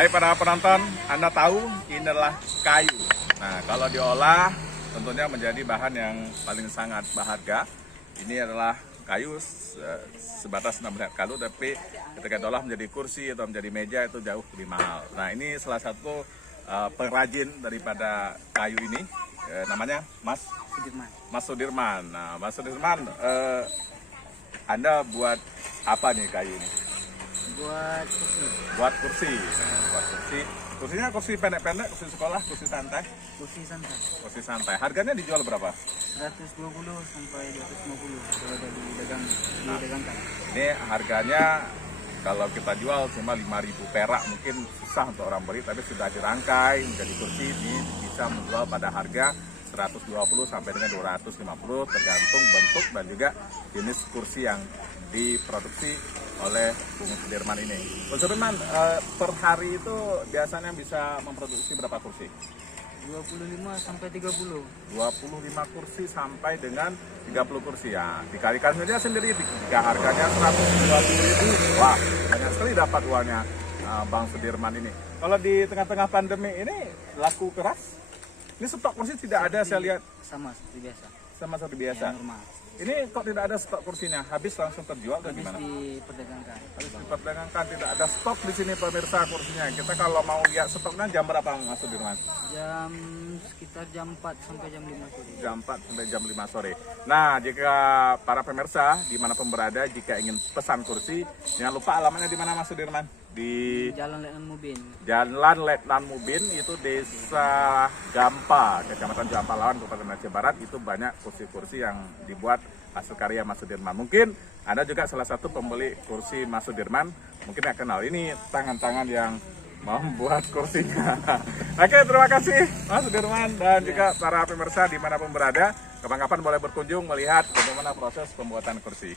Baik para penonton, Anda tahu ini adalah kayu. Nah, kalau diolah tentunya menjadi bahan yang paling sangat berharga. Ini adalah kayu sebatas 16 kayu, tapi ketika diolah menjadi kursi atau menjadi meja itu jauh lebih mahal. Nah, ini salah satu pengrajin daripada kayu ini, namanya Mas Sudirman. Mas Sudirman. Nah, Mas Sudirman, Anda buat apa nih kayu ini? Buat kursi. Buat kursi. Nah, buat kursi. Kursinya kursi pendek-pendek, kursi sekolah, kursi santai. Kursi santai. Kursi santai. Harganya dijual berapa? 120 sampai 250 kalau ada didagangkan. Ini harganya kalau kita jual cuma 5.000 perak, mungkin susah untuk orang beli, tapi sudah dirangkai menjadi kursi ini bisa menjual pada harga 120 sampai dengan 250 tergantung bentuk dan juga jenis kursi yang diproduksi oleh Bung Sudirman ini. Bung Sudirman, per hari itu biasanya bisa memproduksi berapa kursi? 25 sampai 30. 25 kursi sampai dengan 30 kursi ya. Dikalikan saja sendiri jika harganya 120.000. Wah, banyak sekali dapat uangnya Bang Sudirman ini. Kalau di tengah-tengah pandemi ini laku keras? Ini stok kursi tidak ada, saya lihat. Sama seperti biasa. Sama seperti biasa. Ya, normal. Ini kok tidak ada stok kursinya? Habis langsung terjual atau Habis gimana? diperdagangkan. Habis diperdagangkan, tidak ada stok di sini pemirsa kursinya. Kita kalau mau lihat stoknya jam berapa Mas Sudirman? Sekitar jam 4 sampai jam 5 sore. Jam 4 sampai jam 5 sore. Nah, jika para pemirsa dimanapun berada, jika ingin pesan kursi, jangan lupa alamatnya di mana Mas Sudirman? Di Jalan Letnan Mubin. Jalan Letnan Mubin, itu Desa Gampa, Kecamatan Jampalawan, Kabupaten Aceh Barat. Itu banyak kursi-kursi yang dibuat hasil karya Mas Sudirman. Mungkin Anda juga salah satu pembeli kursi Mas Sudirman. Mungkin akan kenal ini tangan-tangan yang membuat kursinya. Oke, terima kasih Mas Sudirman dan juga para pemirsa dimanapun berada. Kapan-kapan boleh berkunjung melihat bagaimana proses pembuatan kursi.